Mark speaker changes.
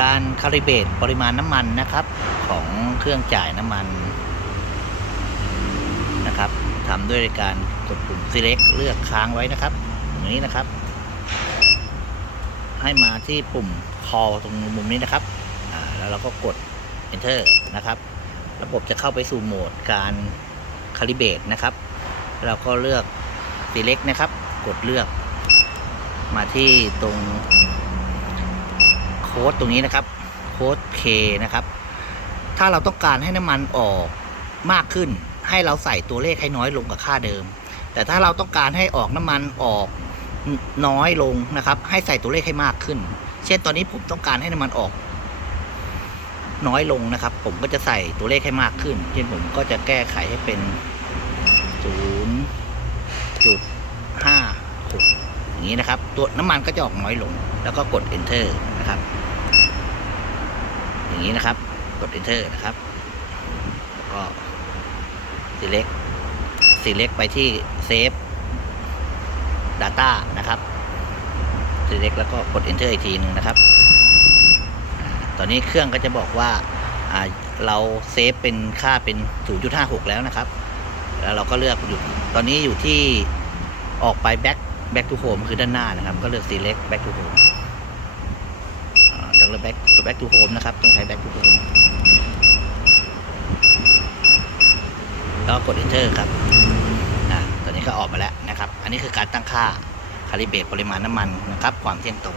Speaker 1: การคาลิเบตปริมาณน้ำมันนะครับ ของเครื่องจ่ายน้ำมันนะครับทำด้วยการกดปุ่ม select เลือกค้างไว้นะครับตรงนี้นะครับ ให้มาที่ปุ่ม call ตรงมุมนี้นะครับแล้วเราก็กด enter นะครับ ระบบจะเข้าไปสู่โหมดการคาลิเบตนะครับ เราก็เลือก select นะครับ กดเลือก มาที่ตรง ค้ดตรงนี้นะครับโค้ด K นะครับ ถ้าเราต้องการให้น้ำมันออกมากขึ้น ให้เราใส่ตัวเลขให้น้อยลงกับค่าเดิม แต่ถ้าเราต้องการให้ออกน้ำมันออกน้อยลงนะครับ ให้ใส่ตัวเลขให้มากขึ้น เช่นตอนนี้ผมต้องการให้น้ำมันออก น้อยลงนะครับ ผมก็จะใส่ตัวเลขให้มากขึ้น เช่นผมก็จะแก้ไขให้เป็นศูนย์จุดห้าหกอย่างนี้นะครับ ตัวน้ำมันก็จะออกน้อยลง แล้วก็กด enter นะครับ อย่างนี้นะครับ กด enter นะครับ แล้วก็ select select ไปที่ save data นะครับ select แล้วก็กด enter อีกทีหนึ่งนะครับ ตอนนี้เครื่องก็จะบอกว่าอ่าเราเซฟเป็นค่าเป็น 0.56 แล้วนะครับ แล้วเราก็เลือกอยู่ตอนนี้อยู่ที่ออกไป back back to home คือด้านหน้านะครับ ก็เลือก select back to home รือก back back to home นะครับต้องใช้ back to home แล้วกด enter ครับอ่าตอนนี้ก็ออกมาแล้วนะครับ อันนี้คือการตั้งค่าคาลิเบรตปริมาณน้ำมันนะครับ ความเที่ยงตรง